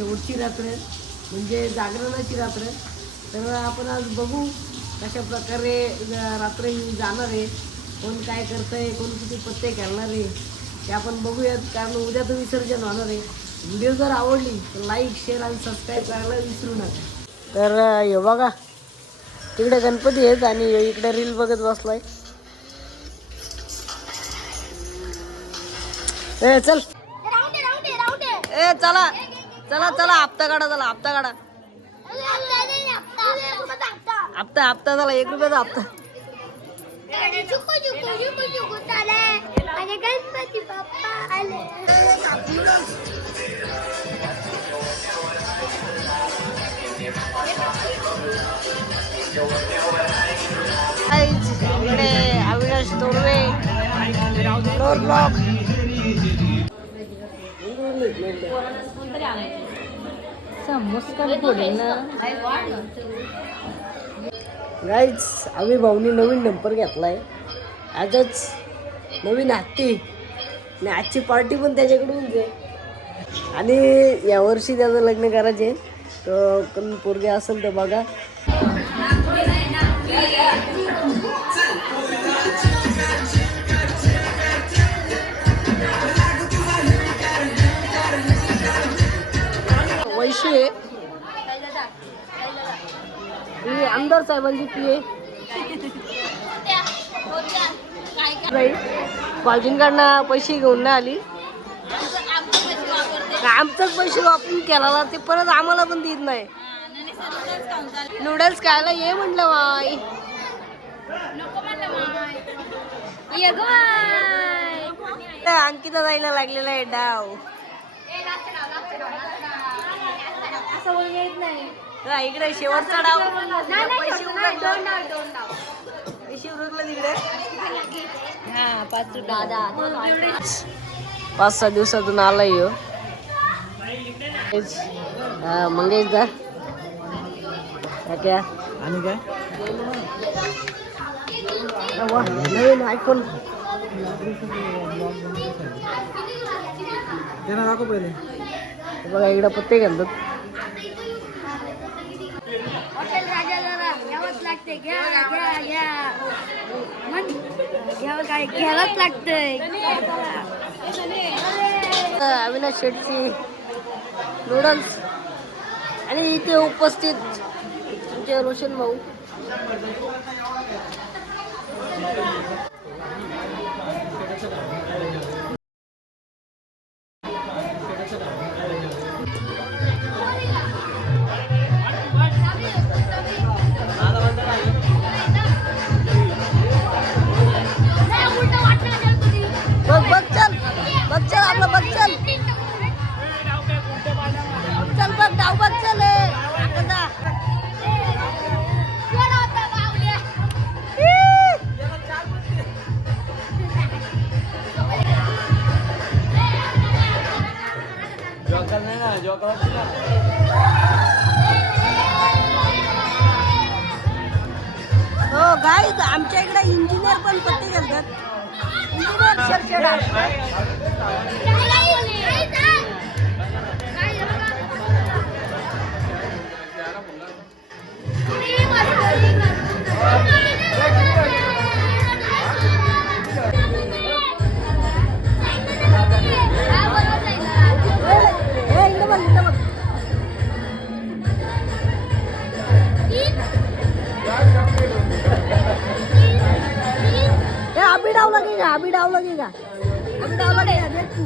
शेवटची रात्र म्हणजे जागरणाची रात्र तर आपण आज बघू कशा प्रकारे रात्र ही जाणार आहे. कोण काय करतंय कोण किती पत्ते खेळणार आहे ते आपण बघूयात. कारण उद्या तर विसर्जन होणार आहे. व्हिडिओ जर आवडली तर लाईक शेअर आणि सबस्क्राईब करायला विसरू नका. तर हे बघा. तिकडे गणपती आहेत आणि इकडे रील बघत बसलाय. ए चल. ए चला. चला चला हप्ता काढा चला हप्ता काढा. हप्ता हप्ता झाला एक रुपयाचा हप्ता. गणपती बाप्पा इकडे अविनाश तोडवे. फ्लोर गाईच आम्ही भाऊनी नवीन डंपर घेतलाय. आजच नवीन हत्ती. आणि आजची पार्टी पण त्याच्याकडून आहे. आणि यावर्षी त्याचं लग्न करायचे तर पोरगे असेल तर बघा. वैशी आहे. ही आमदार साहेबांची पी आहे नाही कॉलेजिंकडनं पैसे घेऊन नाही आली. आमचाच पैसे वापरून केला ते परत आम्हाला पण देत नाही. नूडल्स खायला ये म्हटलं माय अंकिता जायला लागलेला आहे डाव. बोल येत नाही. हा, इकडे शेवटचा डाव. पैसे उरकले. पैसे उरकले तिकडे. पाच सहा दिवसातून आलाय ह्यो. हेच. हा, मंगेशदा काय क्या? आणि काय? वा, नवीन आयफोन त्यांना दाखव पहिले. बघा इकडे पत्ते घालतात. लागते घ्या घ्या घ्या मन घ्यावं काय? लागतंय. अविनाश शेटची नूडल्स आणि इथे उपस्थित आमचे रोशन भाऊ. हो गाय आमच्या इकडे इंजिनियर पण पत्ते घालतात. इंजिनियर ए आबी डाव लगे का आबी डाव लगे का आबी डाव लगे का देख तू